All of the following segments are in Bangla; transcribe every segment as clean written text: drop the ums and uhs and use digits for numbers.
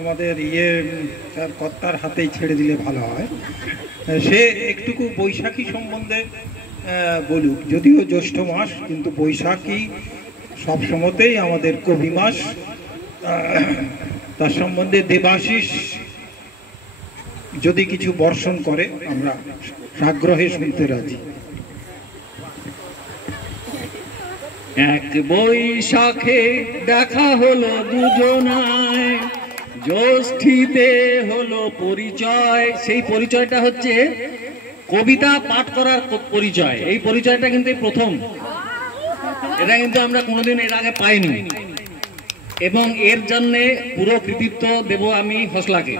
আমাদের তার কর্তার হাতেই ছেড়ে দিলে ভালো হয়। সে একটুকু বৈশাখী সম্বন্ধে বলুক। যদিও জ্যৈষ্ঠ মাস, কিন্তু বৈশাখী সবসময়তেই আমাদের কবি মাস। তার সম্বন্ধে দেবাশিস যদি কিছু বর্ষণ করে আমরা সাগ্রহে শুনতে রাজি। এক বৈশাখে দেখা হলো দুজনায়, জ্যৈষ্ঠীতে হলো পরিচয়। সেই পরিচয়টা হচ্ছে কবিতা পাঠ করার পরিচয়। এই পরিচয়টা কিন্তু প্রথম, এটা কিন্তু আমরা কোনোদিন এর আগে পাইনি, এবং এর জন্য পুরো কৃতিত্ব দেব আমি হসলাকে।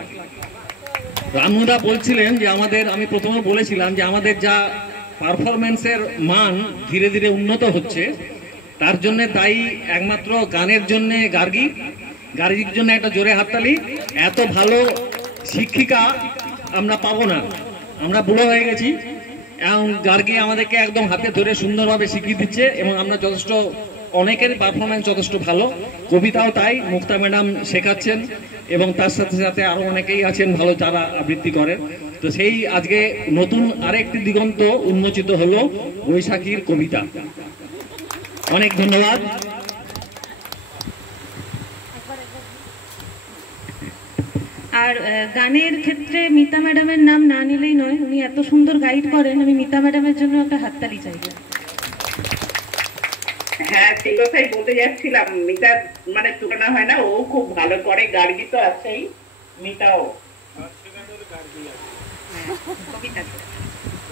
রামুদা বলছিলেন যে আমি প্রথমে বলেছিলাম যে আমাদের যা পারফরমেন্সের মান ধীরে ধীরে উন্নত হচ্ছে, তার জন্য দায়ী একমাত্র গানের জন্য গার্গির জন্য একটা জোরে হাততালি। এত ভালো শিক্ষিকা আমরা পাবো না, আমরা বুড়ো হয়ে গেছি, এবং গার্গি আমাদেরকে একদম হাতে ধরে সুন্দরভাবে শিখিয়ে দিচ্ছে, এবং আমরা যথেষ্ট অনেকের পারফরমেন্স যথেষ্ট ভালো। কবিতাও তাই, মুক্তা ম্যাডাম শেখাচ্ছেন, এবং তার সাথে সাথে আরো অনেকেই আছেন ভালো যারা আবৃত্তি করেন। তো সেই আজকে নতুন আরেকটি দিগন্ত উন্মোচিত হলো বৈশাখীর কবিতা। অনেক ধন্যবাদ। আর গানের ক্ষেত্রে মিতা ম্যাডামের নাম না নিলেই নয়, উনি এত সুন্দর গাইড করেন। আমি মিতা ম্যাডামের জন্য একটা হাততালি চাইব। হ্যাঁ, সেই কথাই বলতে যাচ্ছিলাম, মিতার মানে তুলনা হয় না, ও খুব ভালো করে, গার্গী তো আছেই, মিতাও কবিতা।